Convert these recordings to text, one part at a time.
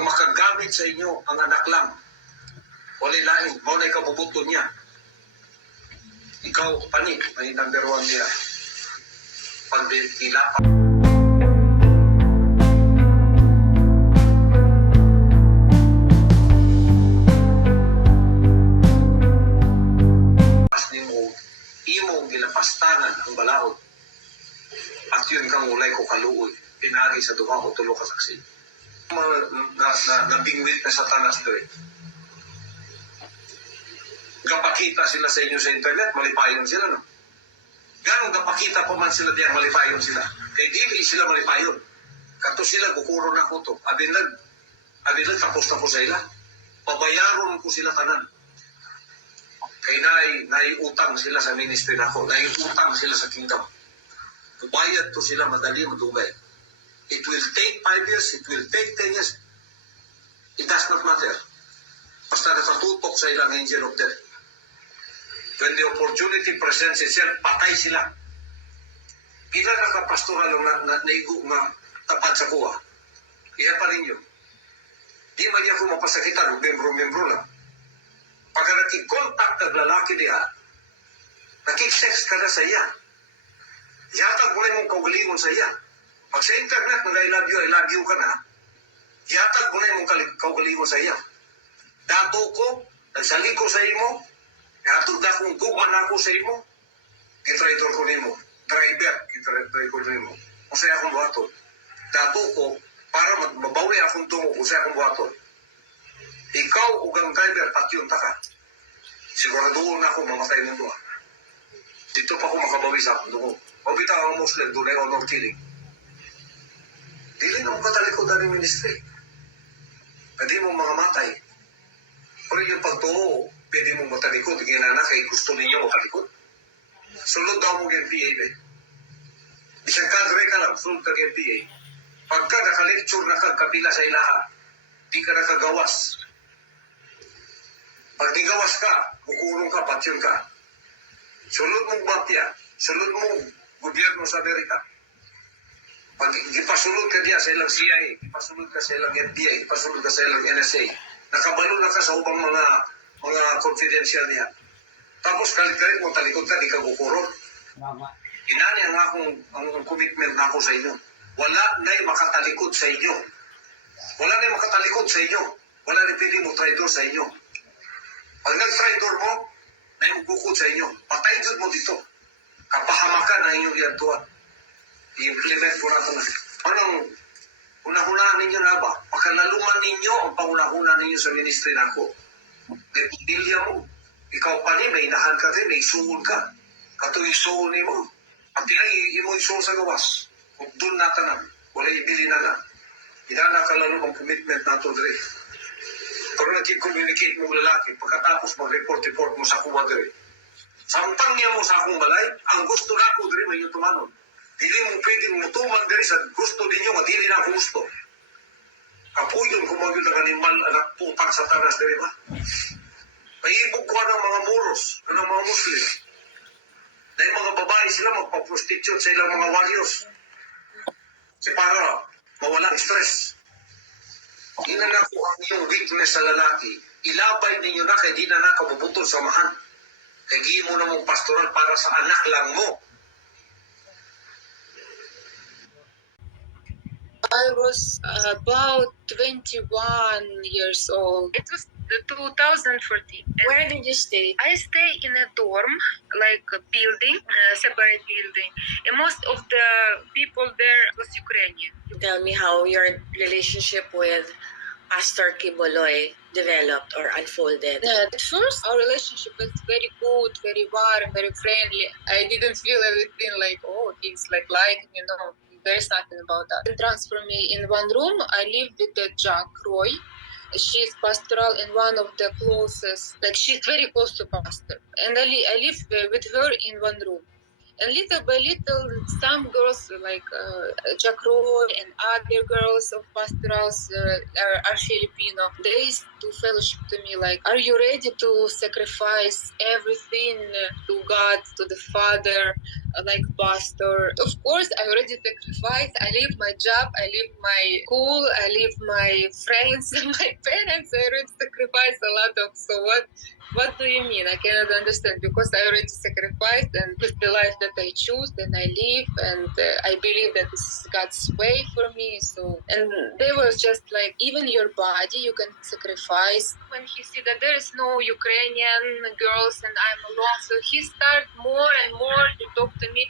Ang makagamit sa inyo, ang anak lang. Wala lain, mo na ikabubuto niya. Ikaw, pani, may number 1 niya. Pagdila pa. Imong gilapastangan ang balaod. At yun kang ulay ko kaluoy. Pinari sa duha o tulo ka saksi. Nabingwit na satanas doon. Gapakita sila sa inyo sa internet, malipayon sila, no? Ganong gapakita pa man sila diyan, malipayon sila. Kay dili sila malipayon. Kato sila, bukuro na ko to. Abilag, tapos sa ila. Pabayaron ko sila tanan. Kay naiutang sila sa ministry nako, naiutang sila sa kingdom. Bayad to sila madali, madugay. It will take 5 years, it will take 10 years. It does not matter. Basta natatutok sa ilang angel of death. When the opportunity presents itself, patay sila. Pila na pastoral na naigo nga tapat sa kuha. Iya pa rin yun. Di man niya ko mapasakitan, membro-membro lang. Pagka nakik-contact ang lalaki niya, nakik-sex ka na sa iya. Yatag mo na mong kaugalingon sa iya. Pag sa internet, I love you ka na, yatag mo na mong kaugalingon sa iya. Dato ko, nagsali ko sa imo, yatag na kong duman ako sa imo, kitraidor ko nimo. Driver, kitraidor ko nimo. Kung sa'yo akong buhaton. Dato ko, para mabawi akong tungo kung sa'yo akong buhaton. Ikaw ugang driver, patyong taka. Siguraduhin na ako mamatay ng doon. Dito pa ako makabawi sa akong dungo. O bitaw ang Muslim, doon ay honor killing. Dili na mo katalikod na ministry. Pwede mo mga matay. Pero yung pagtuho, pwede mo matalikod. Ginana kay gusto ninyo matalikod. Sulod daw mo NPA ba? Isang kadre ka lang, sulod ka NPA. Pagka nakalecture na kagkapila sa ilaha, di ka nakagawas. Pag nigawas ka, bukulong ka, patyon ka. Sulod mong mafia, sulod mong gobyerno sa Amerika. Pag ipasulod ka diya sa ilang CIA, ipasulod ka sa ilang FBI, ipasulod ka sa ilang NSA, nakabalo na ka sa ubang mga confidential niya. Tapos kalit-kalit mo, talikod ka, di ka bukurot. Inani ang commitment na ako sa inyo. Wala na'y makatalikod sa inyo. Wala na'y makatalikod sa inyo. Wala na'y pwede mo traitor sa inyo. Pag nag-traitor mo, naimugukod sa inyo. Patay dyan mo dito. Kapahamakan na inyong iyantuan. I-implement ko na ito na. Anong una-hunaan ninyo na ba? Pakalaluman ninyo ang pauna-hunaan ninyo sa ministry na ako. May pagbilya mo. Ikaw pa ni, may inahan ka rin, may isuol ka. Kato isuol ni mo. Ang pinay, imo isuol sa gawas. Kung doon natanan, wala ibili na na. Inakalalo ang commitment na ito rin. Pero nag-communicate mong lalaki, pagkatapos mag-report mo sa kuwa dire. Sampang niya mo sa akong balay, ang gusto na ako dire, may tumanon. Dili mo pwedeng mutuman dire sa gusto ninyo, dili na ako gusto. Kapuyon kung magyod ang animal, anak putang satanas dire ba? May ibog ko ng mga muros, ng mga Muslim. Dahil mga babae sila magpa-prostitute sa ilang mga warriors. Kasi para mawala stress. Inana ko ang iyong weakness sa lalaki. Ilabay ninyo na kay di na nakabubutol sa mahan. Kay di mo na mong pastoral para sa anak lang mo. I was about 21 years old. It was 2014. Where did you stay? I stay in a dorm, like a building, a separate building. And most of the people there was Ukrainian. Tell me how your relationship with Pastor Quiboloy developed or unfolded. At first, our relationship was very good, very warm, very friendly. I didn't feel everything like, oh, he's like, there's nothing about that. He transferred me in one room. I lived with the Jack Roy. She's pastoral and one of the closest, like she's very close to pastor. And I live with her in one room. And little by little, some girls like Jack Roy and other girls of pastorals are Filipino. They used to fellowship to me like, are you ready to sacrifice everything to God, to the Father? like pastor. Of course, I already sacrificed. I leave my job, I leave my school, I leave my friends, my parents. I already sacrificed a lot of. So what do you mean? I cannot understand because I already sacrificed and it's the life that I choose and I live and I believe that this is God's way for me. So and they was just like even your body you can sacrifice. When he see that there is no Ukrainian girls and I'm alone, so he start more and more to talk to me.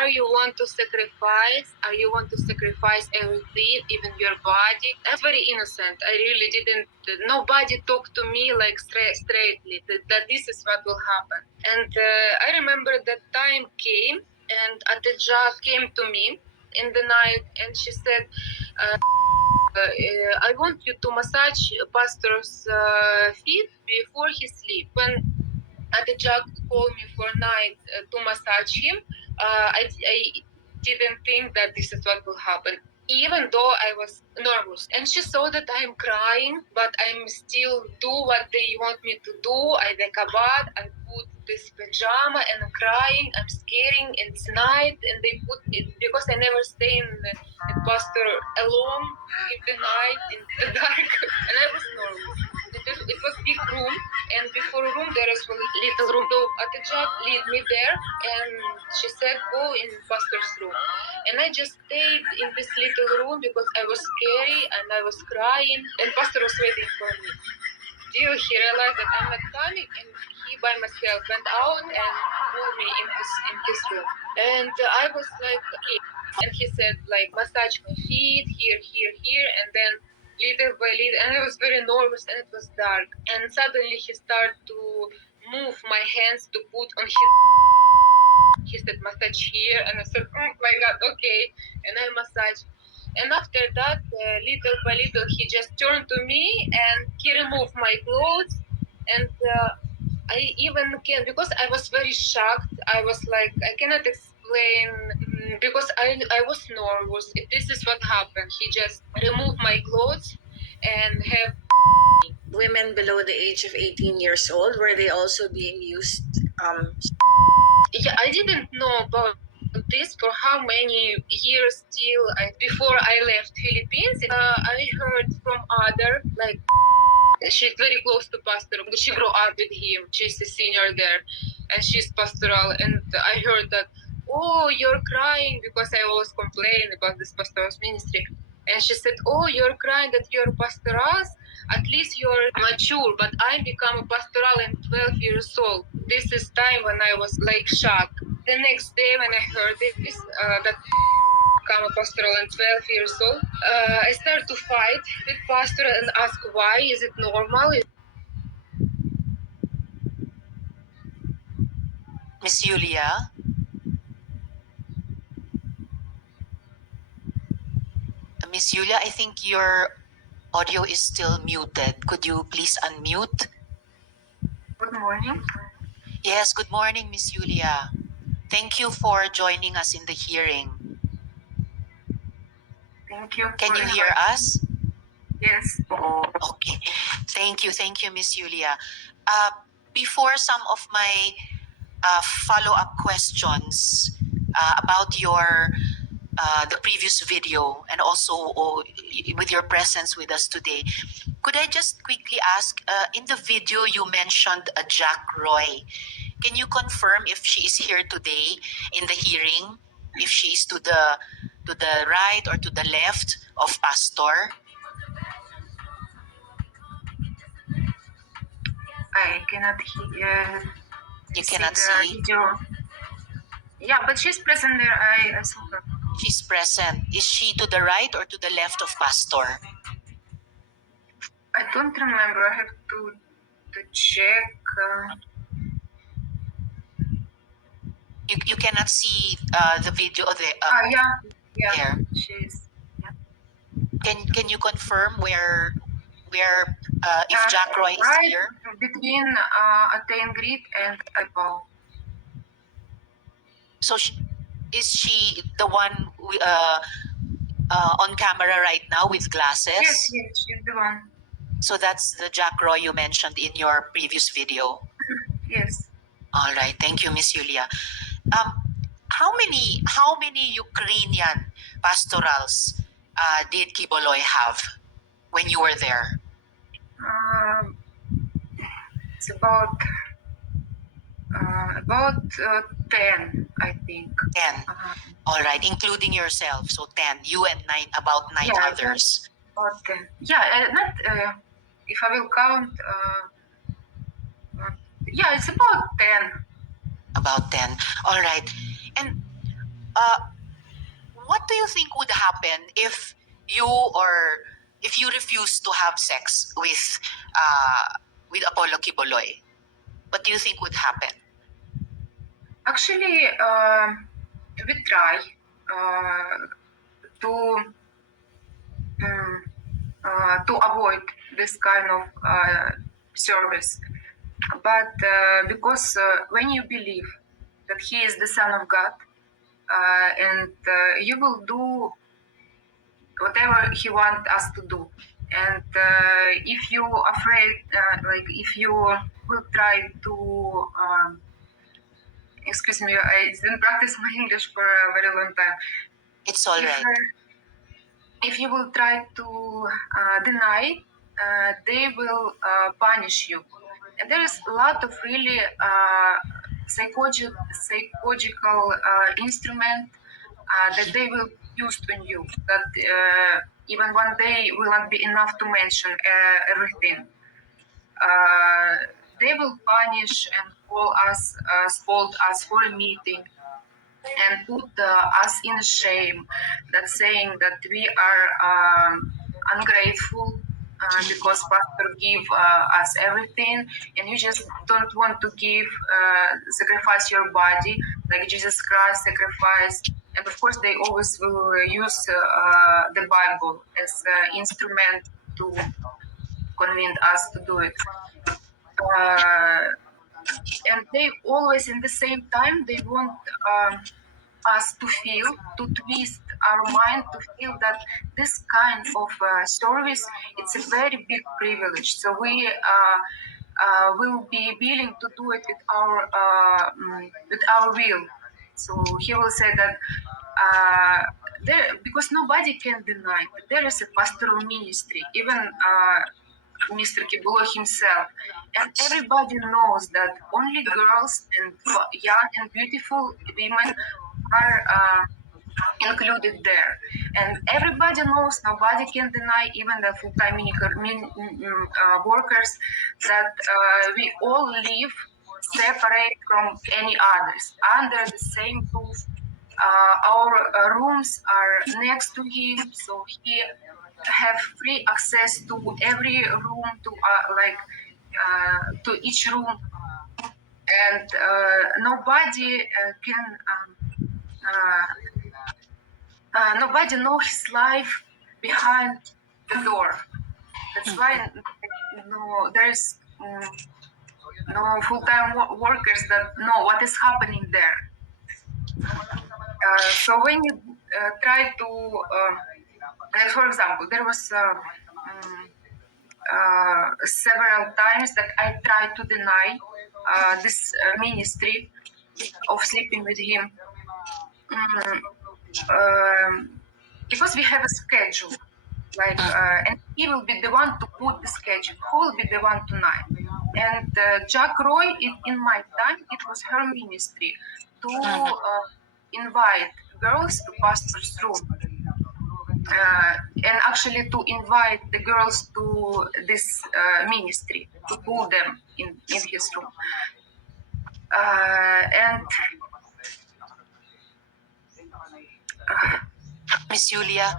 Are you want to sacrifice? Are you want to sacrifice everything, even your body? I'm very innocent. I really didn't. Nobody talked to me like straightly that this is what will happen. And I remember that time came, and at the job came to me in the night, and she said, "I want you to massage pastor's feet before he sleep." When Jack called me for night to massage him. I didn't think that this is what will happen. Even though I was nervous, and she saw that I'm crying, but I'm still do what they want me to do. I take a bath, I put this pajama, and I'm crying. I'm scaring. It's night, and they put it because I never stay in pastor alone in the night in the dark, and I was nervous. It was big room, and before room there is one little room. So Atijak lead me there, and she said, "Go in pastor's room." And I just stayed in this little room because I was scary and I was crying, and pastor was waiting for me. Till he realized that I'm not coming, and he by myself went out and pulled me in his room. And I was like, okay. And he said, like, massage my feet here, here, here, and then little by little, and I was very nervous, and it was dark. And suddenly he started to move my hands to put on his. He said, massage here, and I said, oh my God, okay. And I massaged. And after that, little by little, he just turned to me and he removed my clothes. And I even can, because I was very shocked. I was like, I cannot explain because I was nervous. This is what happened. He just removed my clothes and have. Women below the age of 18 years old, were they also being used? Yeah, I didn't know about this for how many years till before I left Philippines. I heard from other like she's very close to Pastor. She grew up with him. She's a senior there, and she's pastoral. And I heard that, oh, you're crying because I always complain about this pastoral's ministry. And she said, oh, you're crying that you're pastoral. At least you're mature, but I become a pastoral at 12 years old. This is time when I was like shocked. The next day when I heard this, that become a pastoral and 12 years old. I started to fight with pastor and ask why, is it normal? Miss Yulia? Miss Yulia, I think your audio is still muted. Could you please unmute? Good morning. Yes, good morning, Miss Yulia. Thank you for joining us in the hearing. Thank you. Can you hear us? Yes. Okay. Thank you, Miss Yulia. Before some of my follow-up questions about your the previous video and also with your presence with us today, could I just quickly ask, in the video you mentioned Jack Roy. Can you confirm if she is here today in the hearing? If she is to the right or to the left of Pastor? I cannot hear. You cannot see? Video. Yeah, but she's present there. I saw her. She's present. Is she to the right or to the left of Pastor? I don't remember. I have to check. You cannot see the video of the Yeah. there. She's. Can you confirm where if Jack Roy is right here? Between Attain Grid and Ipo. So is she the one on camera right now with glasses? Yes, she's the one. So that's the Jack Roy you mentioned in your previous video. Yes. All right, thank you, Miss Yulia. How many Ukrainian pastorals did Quiboloy have when you were there? It's about 10, I think. 10. All right, including yourself. So 10. You and about nine Yeah, others. about 10. Yeah, not if I will count. Yeah, it's about 10. About 10. All right. And what do you think would happen if you refuse to have sex with Apollo Quiboloy? What do you think would happen? Actually, we try to avoid this kind of service, but because when you believe that he is the Son of God, and you will do whatever he wants us to do. And if you afraid, like if you will try to, excuse me, I didn't practice my English for a very long time. It's all right. If you will try to deny, they will punish you. And there is a lot of really psychological instrument that they will use on you. That even one day will not be enough to mention everything. They will punish and call us, scold us for a meeting, and put us in shame, that saying that we are ungrateful because pastor give us everything, and you just don't want to give, sacrifice your body like Jesus Christ sacrificed. And of course they always will use the Bible as an instrument to convince us to do it. And they always, in the same time, they want us to feel, to twist our mind, to feel that this kind of service, it's a very big privilege. So we will be willing to do it with our will. So he will say that because nobody can deny that there is a pastoral ministry, even Mr. Quiboloy himself, and everybody knows that only girls and young and beautiful women are included there. And everybody knows, nobody can deny, even the full-time workers, that we all live separate from any others, under the same roof. Our rooms are next to him, so he have free access to every room, to each room, and nobody can. Nobody know his life behind the door. That's why there's no full-time workers that know what is happening there. So when you try to, like for example, there was several times that I tried to deny this ministry of sleeping with him. Because we have a schedule, like, and he will be the one to put the schedule. Who will be the one tonight? And Jack Roy, in my time, it was her ministry to invite girls to pastor's room. And actually to invite the girls to this ministry, to pull them in his room. And Miss Julia,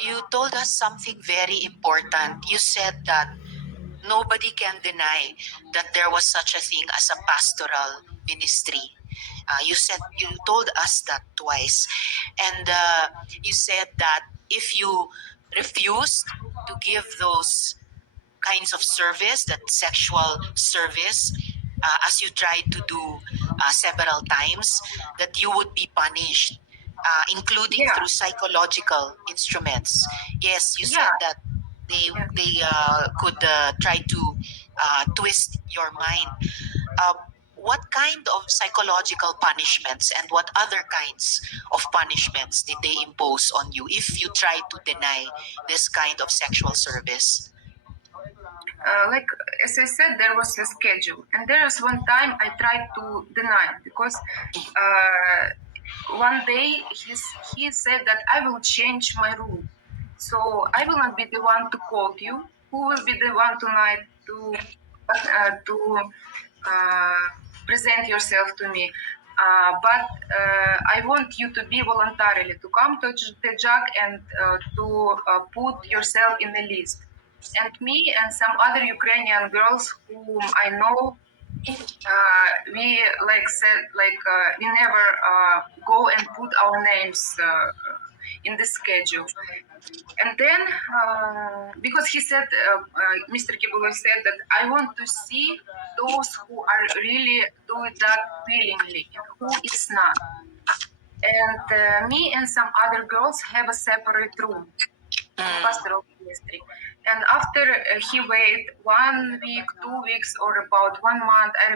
you told us something very important. You said that nobody can deny that there was such a thing as a pastoral ministry. You told us that twice, and you said that if you refused to give those kinds of service, that sexual service, as you tried to do several times, that you would be punished, including through psychological instruments. Yes, you said that they could try to twist your mind. what kind of psychological punishments and what other kinds of punishments did they impose on you if you try to deny this kind of sexual service? Like as I said, there was a schedule, and there was one time I tried to deny it because one day he said that I will change my room, so I will not be the one to call you. Who will be the one tonight to present yourself to me? But I want you to be voluntarily to come to the jug and to put yourself in the list. And me and some other Ukrainian girls whom I know, we we never go and put our names in the schedule. And then, because he said, Mr. Quiboloy said that I want to see those who are really doing that willingly and who is not. And me and some other girls have a separate room in pastoral ministry. And after he waited 1 week, 2 weeks, or about 1 month, I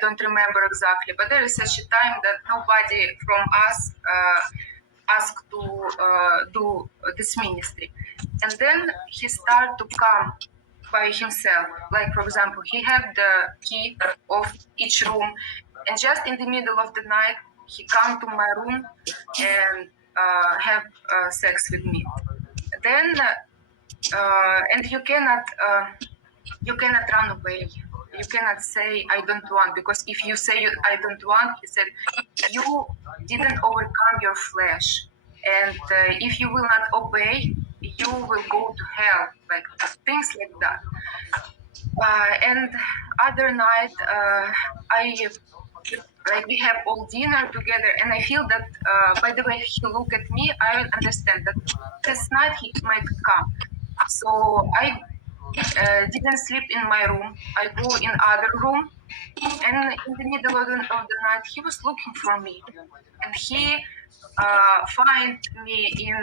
don't remember exactly, but there is such a time that nobody from us asked to do this ministry. And then he started to come by himself. Like, for example, he had the key of each room, and just in the middle of the night, he come to my room and have sex with me. Then, and you cannot run away. You cannot say I don't want, because if you say I don't want, he said you didn't overcome your flesh, and if you will not obey, you will go to hell, like things like that. And other night, we have all dinner together, and I feel that by the way he look at me, I understand that this night he might come. So I didn't sleep in my room. I go in other room, and in the middle of the night, he was looking for me, and he find me in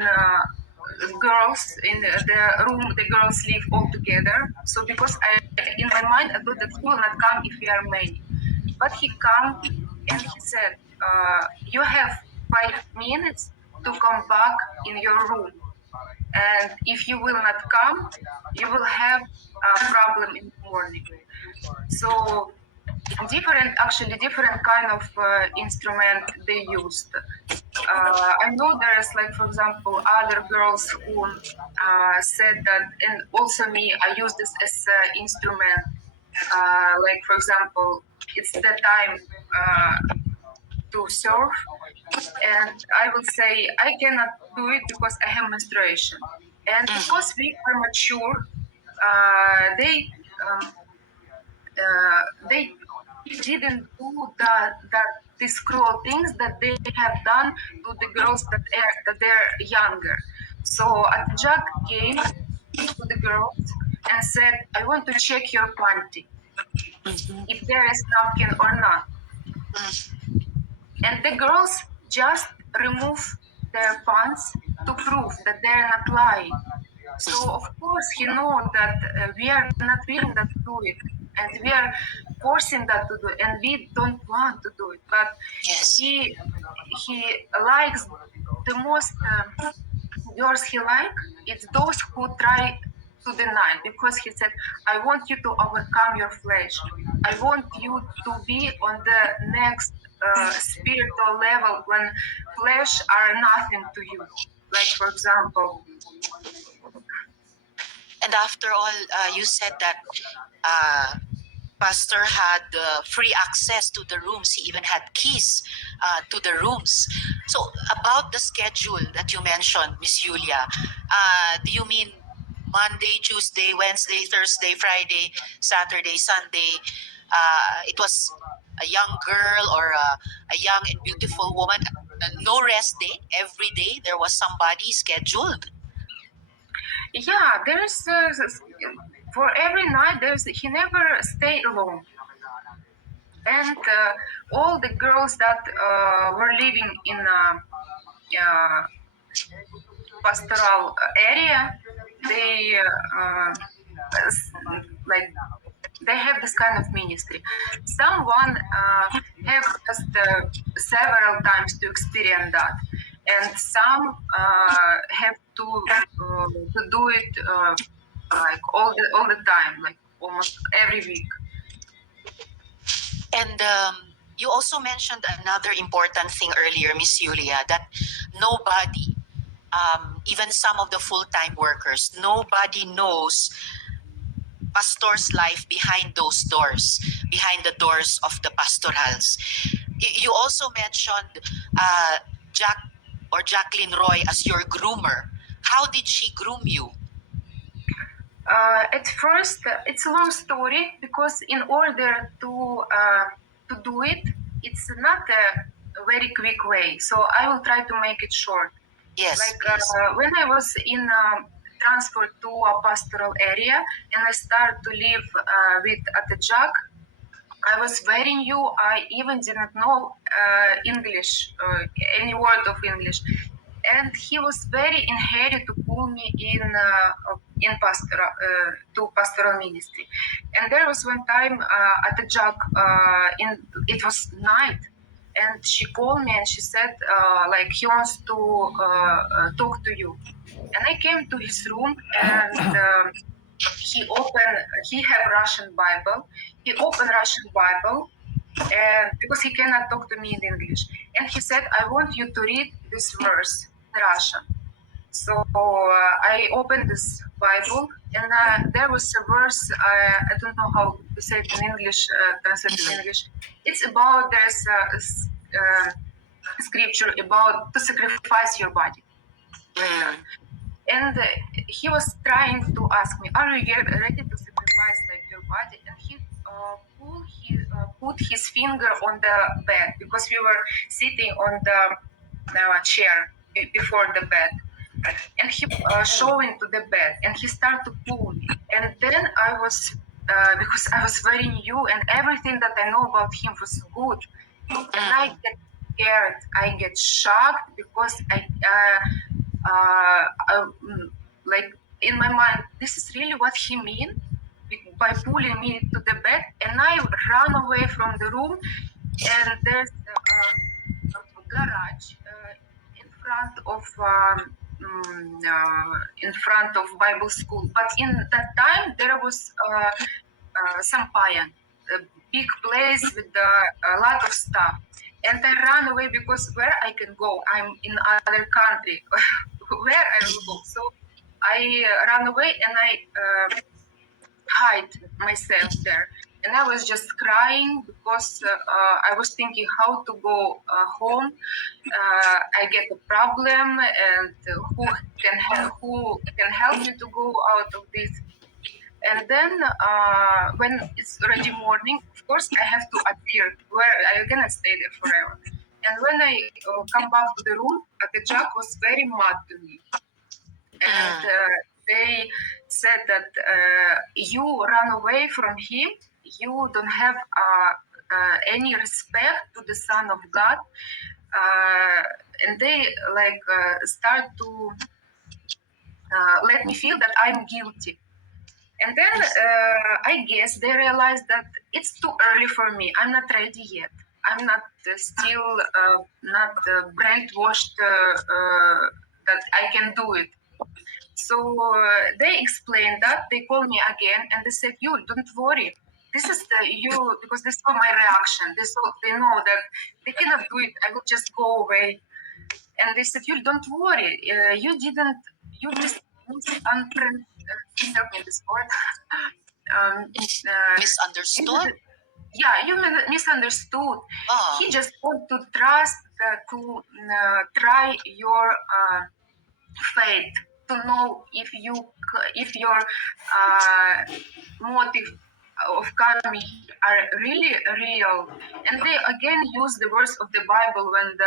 girls in the room. The girls live all together. So because in my mind, I thought that he will not come if we are many, but he come and he said, "You have 5 minutes to come back in your room, and if you will not come, you will have a problem in the morning." So different kind of instrument they used. I know there's, like, for example, other girls who said that, and also me, I use this as an instrument. Like, for example, it's the time to surf, and I will say I cannot do it because I have menstruation, and because we are mature, they didn't do these cruel things that they have done to the girls that they're younger. So Jack came to the girls and said, "I want to check your panty, if there is napkin or not." And the girls just remove their pants to prove that they're not lying. So of course he know that we are not willing to do it, and we are forcing that to do it, and we don't want to do it. But Yes. he likes the most girls he like. It's those who try to deny, because he said, "I want you to overcome your flesh. I want you to be on the next spiritual level when flesh are nothing to you." Like, for example, And after all, you said that Pastor had free access to the rooms. He even had keys to the rooms. So about the schedule that you mentioned, Miss Julia, do you mean Monday, Tuesday, Wednesday, Thursday, Friday, Saturday, Sunday? It was a young girl or a young and beautiful woman. No rest day. Every day there was somebody scheduled. yeah, there's for every night he never stay alone, and all the girls that were living in pastoral area, they like they have this kind of ministry. Someone have just several times to experience that, and some have to do it like all the time, like almost every week. And you also mentioned another important thing earlier, Miss Yulia, that nobody, even some of the full-time workers, nobody knows pastor's life behind those doors, behind the doors of the pastorals. You also mentioned Jack or Jacqueline Roy as your groomer. How did she groom you? At first, it's a long story because in order to do it, it's not a very quick way. So I will try to make it short. Yes, Like please. when I was in transport to a pastoral area and I started to live with Atejak, I was very new. I even didn't know English, any word of English, and he was very in hurry to pull me in pastoral to pastoral ministry. And there was one time at the jug, it was night, and she called me and she said like he wants to talk to you. And I came to his room and. He had Russian Bible. He opened Russian Bible and because he cannot talk to me in English. And he said, I want you to read this verse in Russian. So I opened this Bible and there was a verse, I don't know how to say it in English, translate in English. It's about, there's a scripture about to sacrifice your body. And he was trying to ask me, are you ready to sacrifice like your body? And he put his finger on the bed because we were sitting on the chair before the bed. And he showing to the bed and he started to pull me. And then I was, because I was very new and everything that I know about him was good. And I get scared, I get shocked because like in my mind, this is really what he mean by pulling me to the bed, and I ran away from the room. And there's a garage in front of Bible school. But in that time, there was some payan, a big place with a lot of stuff. And I ran away because where I can go? I'm in other country. Where I will go? So I ran away and I hide myself there. And I was just crying because I was thinking how to go home. I get a problem, and who can help me to go out of this? And then when it's already morning, of course I have to appear. Where I cannot stay there forever. And when I come back to the room, the Jack was very mad to me, and they said that you run away from him, you don't have any respect to the Son of God, and they like start to let me feel that I'm guilty. And then I guess they realized that it's too early for me. I'm not ready yet. I'm not still not brainwashed that I can do it. So they explained that. They called me again and they said, "You don't worry. This is you because this was my reaction. They know that they cannot do it. I will just go away." And they said, "You don't worry. You help me this word. Misunderstood? You misunderstood. Oh. He just want to trust to try your faith, to know if your motive of coming are really real. And they again use the words of the Bible when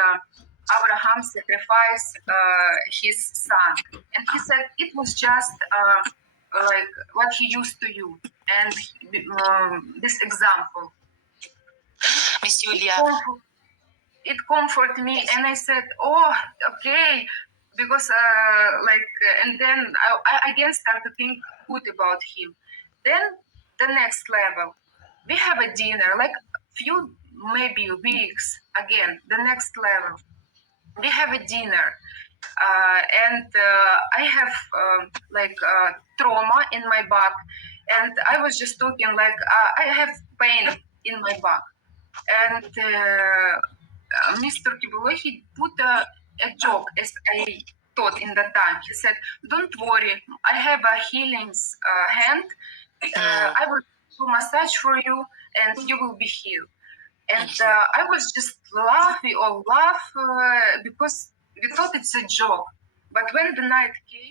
Abraham sacrificed his son, and he said it was just like what he used to you, and this example. Miss Yulia, it comforted me, yes. And I said, "Oh, okay," because and then I again started to think good about him. Then the next level. We have a dinner, like few maybe weeks again, the next level. We have a dinner, and I have trauma in my back, and I was just talking like I have pain in my back, and Mr. Quiboloy, he put a joke, as I thought in that time. He said, "Don't worry, I have a healing hand. I will do massage for you, and you will be healed." And I was just laughing or laugh because we thought it's a joke. But when the night came,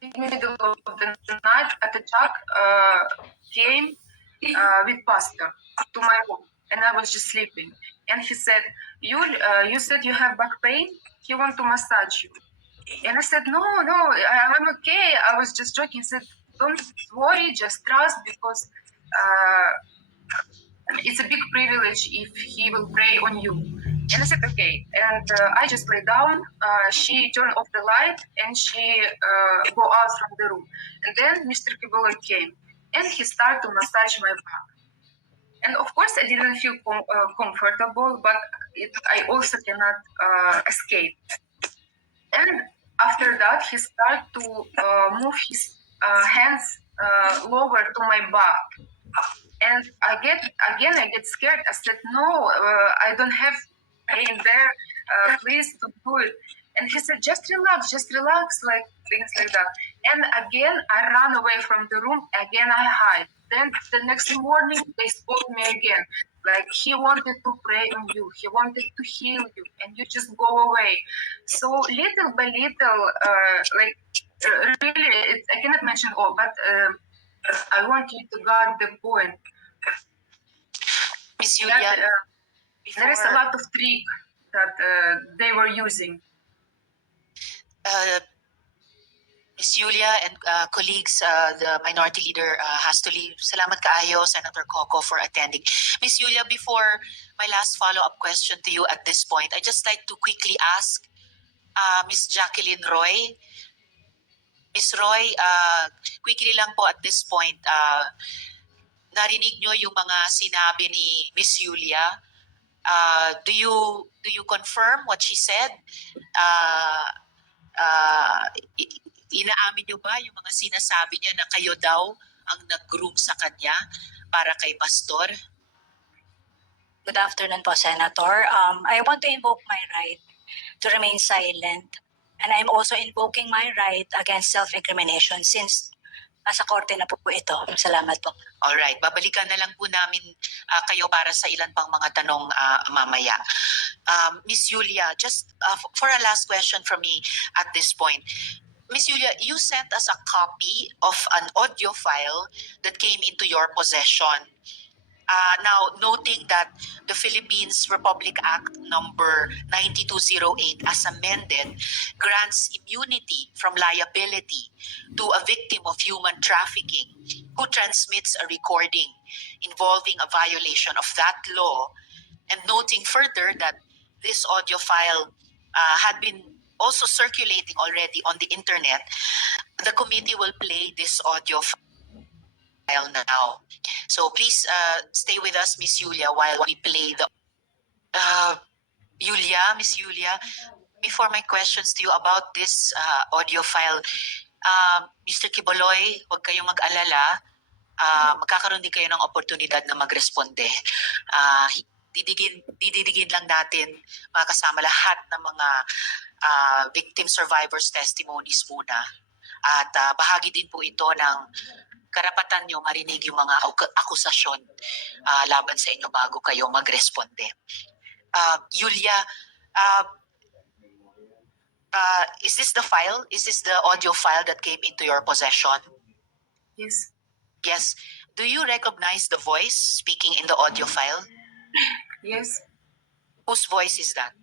in the middle of the night, Attack came with pastor to my room, and I was just sleeping. And he said, you said you have back pain? He want to massage you." And I said, no, I'm okay. I was just joking. He said, don't worry, just trust, because it's a big privilege if he will pray on you. And I said, okay. And I just lay down. She turned off the light, and she go out from the room. And then Mr. Quiboloy came, and he started to massage my back. And of course, I didn't feel comfortable, but I also cannot escape. And after that, he started to move his hands lower to my back. And I get scared. I said, no, I don't have pain there. Please don't do it. And he said, just relax, like things like that. And again, I ran away from the room. Again, I hide. Then the next morning, they spoke me again. Like, he wanted to pray on you. He wanted to heal you. And you just go away. So little by little, really, I cannot mention all, but I want you to guard the point. Miss That, Julia, there is a lot of trick that they were using. Miss Julia and colleagues, the minority leader has to leave. Salamat kaayo, Senator Coco, for attending. Miss Julia, before my last follow-up question to you at this point, I'd just like to quickly ask Miss Jacqueline Roy. Miss Roy, quickly lang po at this point, narinig nyo yung mga sinabi ni Miss Julia. Do you confirm what she said? Inaamin nyo ba yung mga sinasabi niya na kayo daw ang nag-groom sa kanya para kay Pastor? Good afternoon po, Senator. I want to invoke my right to remain silent, and I'm also invoking my right against self-incrimination since nasa korte na po ito. Salamat po. Alright, babalikan na lang po namin kayo para sa ilan pang mga tanong mamaya. Miss Julia, just for a last question from me at this point. Miss Julia, you sent us a copy of an audio file that came into your possession. Now, noting that the Philippines Republic Act number 9208 as amended grants immunity from liability to a victim of human trafficking who transmits a recording involving a violation of that law, and noting further that this audio file had been also circulating already on the internet, the committee will play this audio file now. So please stay with us, Miss Julia, while we play the Miss Julia, before my questions to you about this audio file, Mr. Quiboloy, huwag kayong mag-alala. Magkakaroon din kayo ng oportunidad na magresponde. Didigin lang natin mga kasama lahat ng mga victim survivors testimonies muna. At bahagi din po ito ng karapatan nyo marinig yung mga akusasyon laban sa inyo bago kayo magresponde. Julia, is this the file? Is this the audio file that came into your possession? Yes. Yes. Do you recognize the voice speaking in the audio file? Yes. Whose voice is that?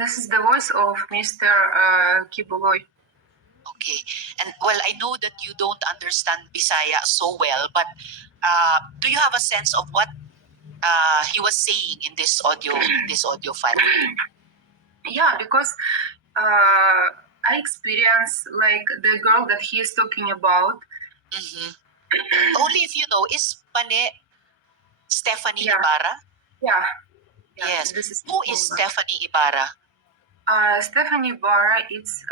This is the voice of Mr. Quiboloy. Okay. And well, I know that you don't understand Bisaya so well, but do you have a sense of what he was saying in this audio file? Yeah, because I experienced like the girl that he is talking about. Mhm. Only if you know, is Pane Stephanie Yeah. Ibarra? Yeah. Yes. This is Who is Stephanie Ibarra? Stephanie Barra is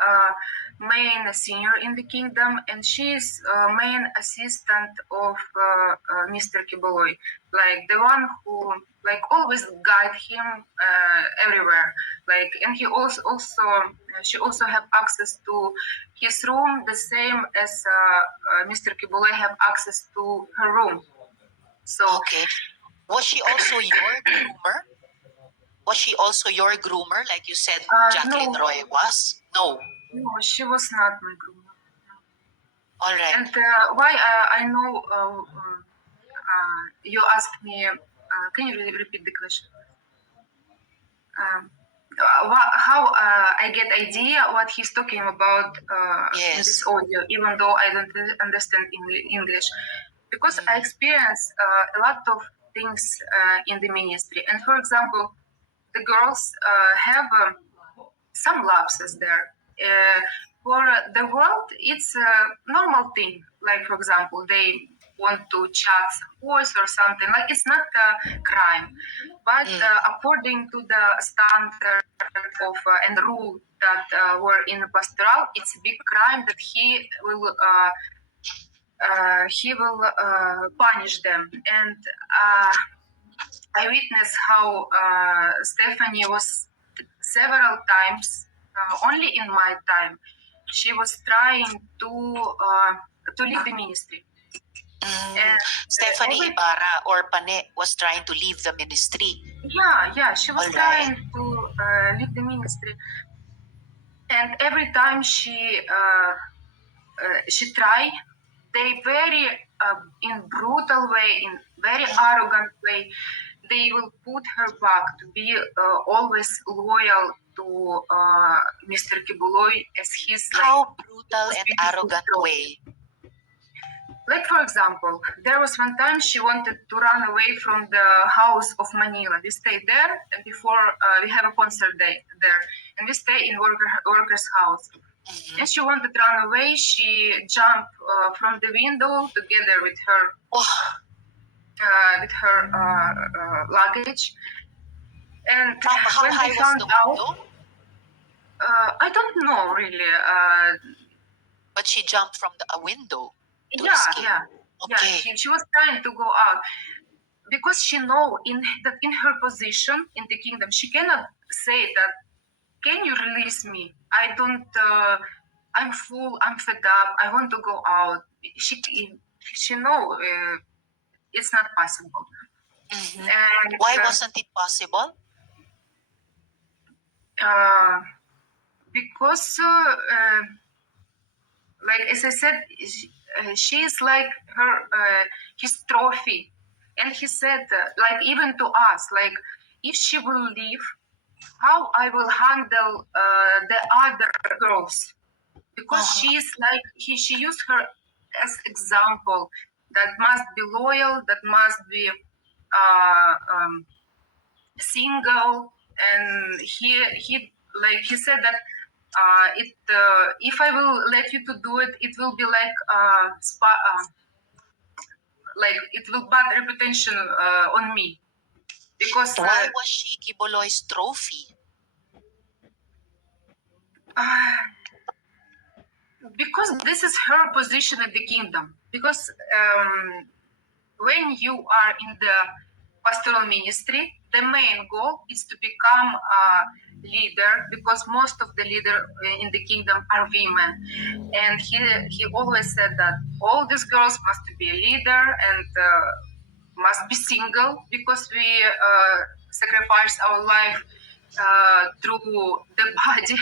main senior in the kingdom, and she is main assistant of Mr. Quiboloy, like the one who like always guide him everywhere. Like, and he also she also have access to his room, the same as Mr. Quiboloy have access to her room. So Okay. Was she also your groomer? Was she also your groomer, like you said Jacqueline no, Roy was? No. no, she was not my groomer. All right. And why I know you asked me, can you repeat the question? How I get idea what he's talking about in this Yes. audio, even though I don't understand English, because I experience a lot of things in the ministry. And for example, the girls have some lapses there. For the world, it's a normal thing. Like, for example, they want to chat some boys or something. Like, it's not a crime. But according to the standard of and rule that were in Pastoral, it's a big crime that he will punish them. And I witnessed how Stephanie was several times, only in my time, she was trying to leave the ministry. And Stephanie every, Ibarra or Pane was trying to leave the ministry. yeah, she was All trying right. to leave the ministry. And every time she try, they very in brutal way, in very arrogant way, they will put her back to be always loyal to Mr. Quiboloy as his How brutal most and beautiful arrogant girl. way. Like, for example, there was one time she wanted to run away from the house of Manila. We stayed there before we have a concert day there, and we stay in workers' house. And she wanted to run away. She jumped from the window together with her luggage. And How when high they was found the out, window? I don't know really. But she jumped from a window to Yeah, escape. yeah, Okay. yeah. She was trying to go out because she know that in her position in the kingdom, she cannot say that. Can you release me? I don't. I'm full. I'm fed up. I want to go out. She know it's not possible. And Why wasn't it possible? because like as I said, she is like his trophy. And he said, like even to us, like if she will leave, how I will handle the other girls, because she's like she used her as example that must be loyal, that must be single, and he said that if I will let you to do it, it will be like like it will bad reputation on me, because Why was she Quiboloy's trophy? because this is her position in the kingdom. Because when you are in the pastoral ministry, the main goal is to become a leader, because most of the leader in the kingdom are women. And he always said that all these girls must be a leader and must be single, because we sacrifice our life through the body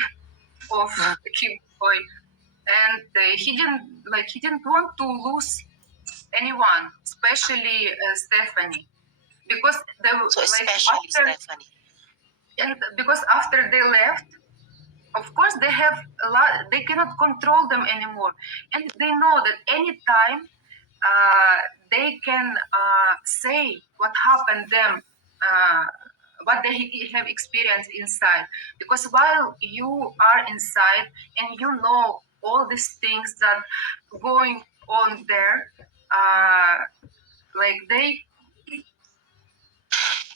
of Kim Boy. And he didn't want to lose anyone, especially Stephanie, because they So like especially after Stephanie. and because after they left, of course they have a lot. They cannot control them anymore, and they know that anytime they can say what happened them. What they have experienced inside, because while you are inside and you know all these things that going on there, like they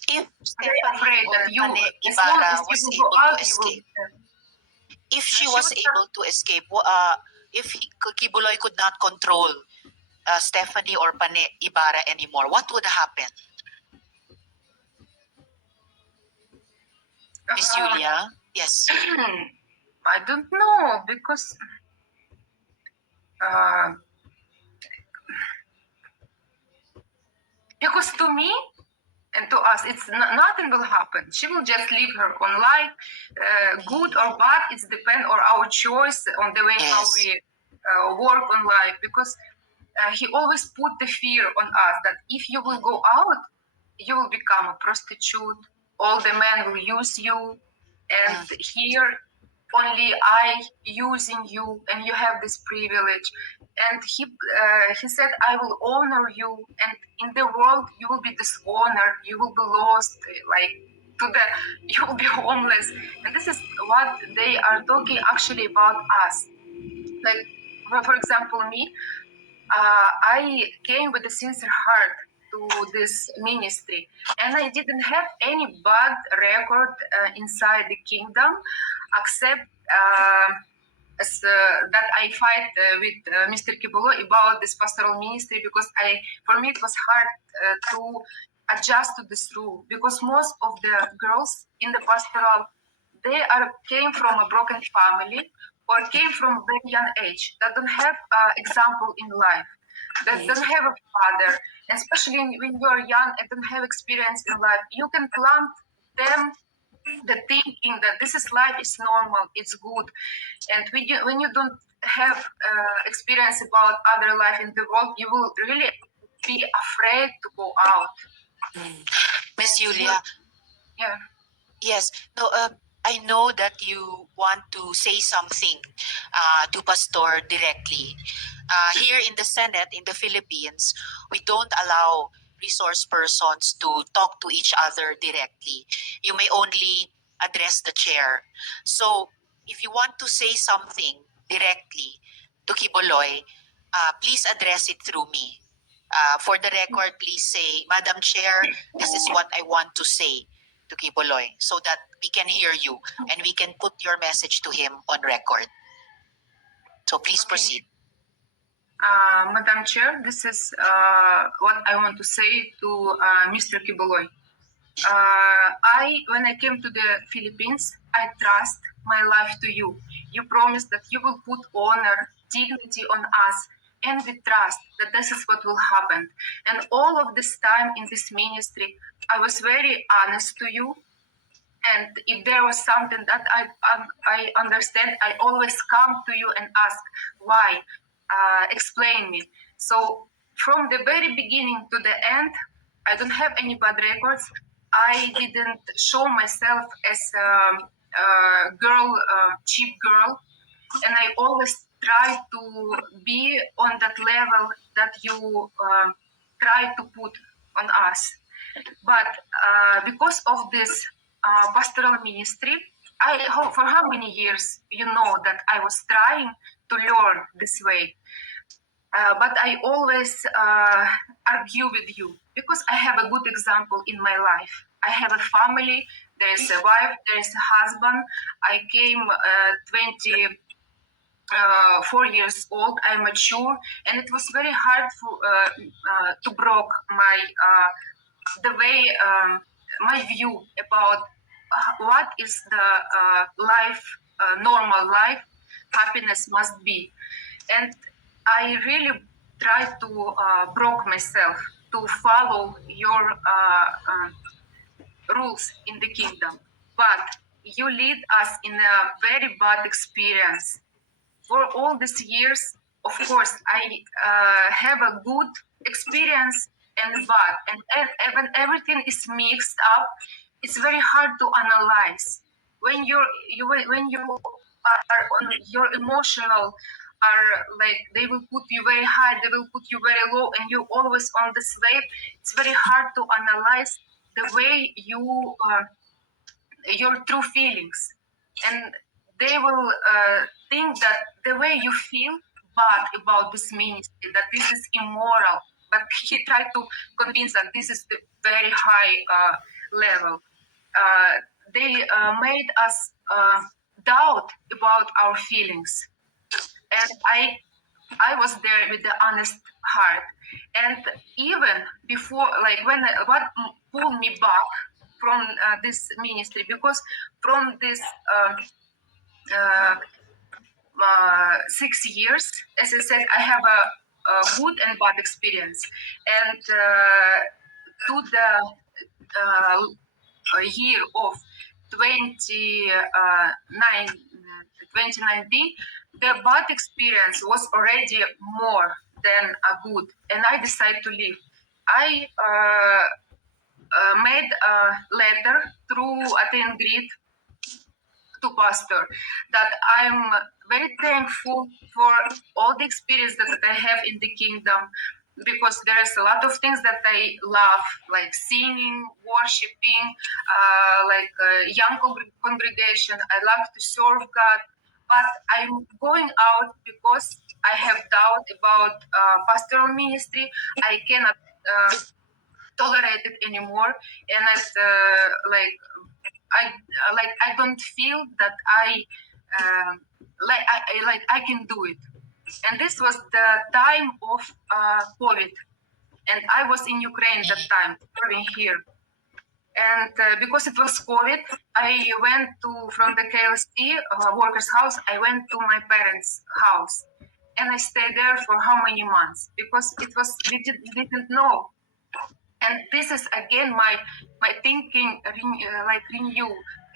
If very Stephanie afraid or that you, Pane as soon Ibarra as you was will go able to out, you will escape, be dead. if she She was was able to escape, if Quiboloy could not control Stephanie or Pane Ibarra anymore, what would happen? Miss Julia? Yes. I don't know because to me and to us, it's nothing will happen. She will just live her own life, good or bad. It's depend on our choice on the way how Yes. we work on life. Because he always put the fear on us that if you will go out, you will become a prostitute. All the men will use you, and here only I using you, and you have this privilege. And he said, I will honor you, and in the world you will be dishonored, you will be lost, like to the you will be homeless. And this is what they are talking actually about us. Like, well, for example, me, I came with a sincere heart to this ministry, and I didn't have any bad record inside the kingdom, except that I fight with Mr. Quiboloy about this pastoral ministry, because for me it was hard to adjust to this rule, because most of the girls in the pastoral, they came from a broken family or came from a very young age that don't have example in life, that don't have a father, especially when you are young and don't have experience in life. You can plant them the thinking that this is life is normal, it's good. And when you don't have experience about other life in the world, you will really be afraid to go out. Miss Julia, Yeah. yes. No, I know that you want to say something to Pastor directly. Here in the Senate in the Philippines, we don't allow resource persons to talk to each other directly. You may only address the chair. So, if you want to say something directly to Quiboloy, please address it through me. For the record, please say, Madam Chair, this is what I want to say to Quiboloy, so that we can hear you and we can put your message to him on record. So please proceed. Madam Chair, this is what I want to say to Mr. Quiboloy. When I came to the Philippines, I trust my life to you. You promised that you will put honor, dignity on us, and we trust that this is what will happen. And all of this time in this ministry, I was very honest to you. And if there was something that I understand, I always come to you and ask why. Explain me. So from the very beginning to the end, I don't have any bad records. I didn't show myself as a girl, cheap girl, and I always try to be on that level that you try to put on us. But because of this pastoral ministry, for how many years you know that I was trying to learn this way. But I always argue with you because I have a good example in my life. I have a family, there is a wife, there is a husband. I came 4 years old. I'm mature, and it was very hard to broke the way my view about what is the life, normal life, happiness must be. And I really try to broke myself to follow your rules in the kingdom. But you lead us in a very bad experience. For all these years, of course, I have a good experience and bad, and when everything is mixed up, it's very hard to analyze. When when you are on your emotional are like they will put you very high, they will put you very low, and you're always on this wave. It's very hard to analyze the way your true feelings, and they will think that the way you feel bad about this ministry, that this is immoral. But he tried to convince that this is the very high level. They made us doubt about our feelings. And I was there with the honest heart. And even before, like when what pulled me back from this ministry, because from this 6 years, as I said, I have a good and bad experience. And to the year of 2019, the bad experience was already more than a good, and I decided to leave. I made a letter through Akin to pastor that I'm very thankful for all the experience that I have in the kingdom, because there's a lot of things that I love, like singing, worshiping, like young congregation. I love to serve God, but I'm going out because I have doubt about pastoral ministry. I cannot tolerate it anymore, and it's I don't feel that I can do it. And this was the time of COVID, and I was in Ukraine that time, serving here. And because it was COVID, I went from the KLC workers' house. I went to my parents' house, and I stayed there for how many months? Because we didn't know. And this is again my thinking renew.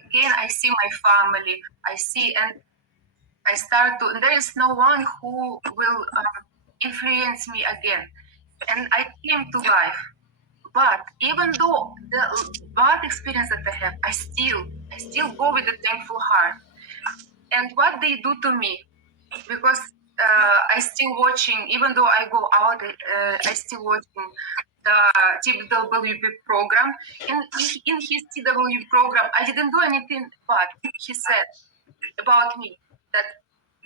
Again, I see my family. I see, and I start to. And there is no one who will influence me again. And I came to life. But even though the bad experience that I have, I still go with a thankful heart. And what they do to me, because I still watching, even though I go out, I still watching the TWP program. In his TWP program, I didn't do anything bad. He said about me that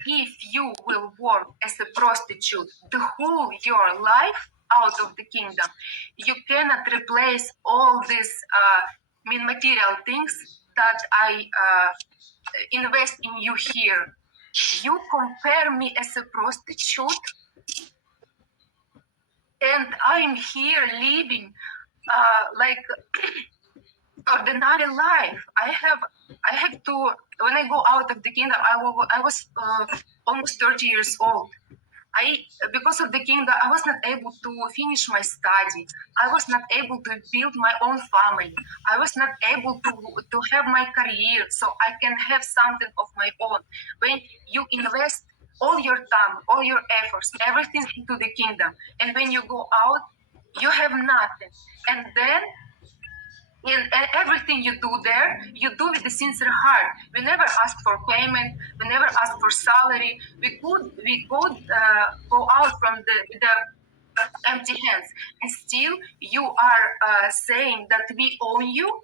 if you will work as a prostitute the whole your life out of the kingdom, you cannot replace all these material things that I invest in you here. You compare me as a prostitute, and I'm here living like ordinary life. I have to, when I go out of the kingdom, I was almost 30 years old. Because of the kingdom, I was not able to finish my study. I was not able to build my own family. I was not able to have my career, so I can have something of my own. When you invest all your time, all your efforts, everything into the kingdom, and when you go out, you have nothing. And then in everything you do there, you do with a sincere heart. We never ask for payment. We never ask for salary. We could go out from the empty hands, and still you are saying that we own you.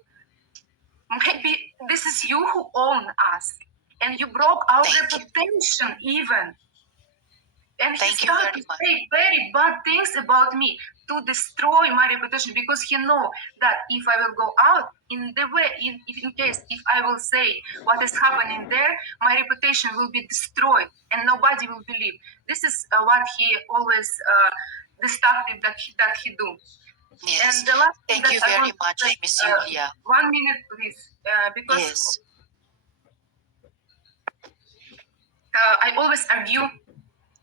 Maybe this is you who own us, and you broke our Thank you. reputation even. And Thank he you started very to much. say very bad things about me to destroy my reputation, because he know that if I will go out in the way, in case if I will say what is happening there, my reputation will be destroyed and nobody will believe. This is what he always destructive that he do. Yes. And the last thing Thank that you I very want to much, say, Miss Julia. 1 minute please, because Yes. I always argue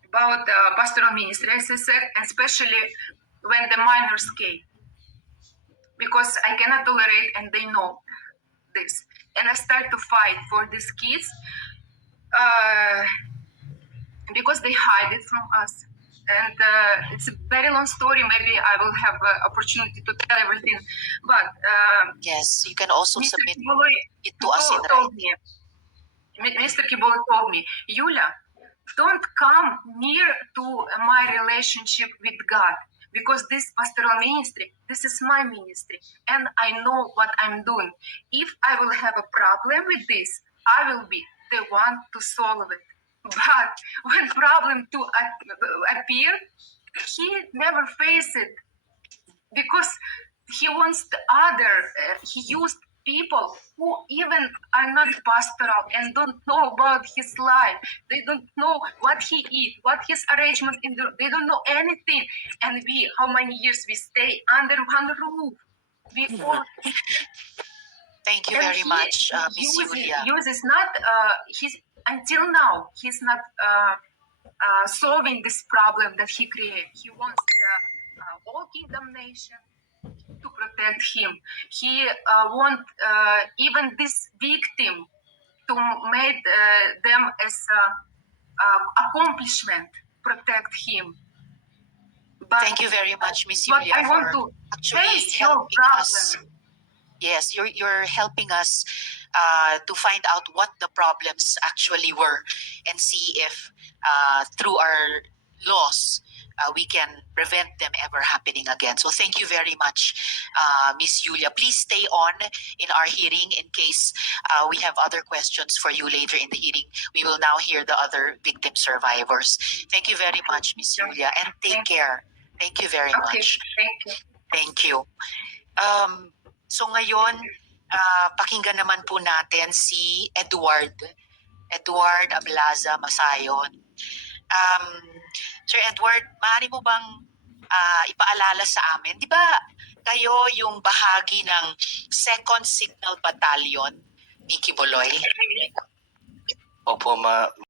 about pastoral ministry, as I said, especially when the minors came, because I cannot tolerate, and they know this. And I start to fight for these kids because they hide it from us. And it's a very long story. Maybe I will have opportunity to tell everything. But Yes, you can also Mr. submit Quiboloy it to us in told writing. me, Mr. Quiboloy told me, Yulia, don't come near to my relationship with God, because this pastoral ministry, this is my ministry, and I know what I'm doing. If I will have a problem with this, I will be the one to solve it. But when problem to appear, he never faced it because he wants the other. He used people who even are not pastoral and don't know about his life. They don't know what he eat, what his arrangement in the. They don't know anything. And we, how many years we stay under one roof? We all. Thank you And very he much, Miss Julia. uses not he's until now he's not solving this problem that he created. He wants the all kingdom nation to protect him. He want even this victim to make them as accomplishment protect him. But Thank you very much, Miss but Julia, I want for to actually face your helping us. problem. Yes, you're helping us to find out what the problems actually were and see if through our laws we can prevent them ever happening again. So thank you very much, Miss Julia. Please stay on in our hearing in case we have other questions for you later in the hearing. We will now hear the other victim survivors. Thank you very much, Miss Julia, and take care. Thank you very Okay, much. thank you. Thank you. So ngayon, pakinggan naman po natin si Edward Ablaza Masayon. Sir Edward, maaari mo bang ipaalala sa amin, di ba kayo yung bahagi ng 2nd Signal Battalion ni Quiboloy? Opo,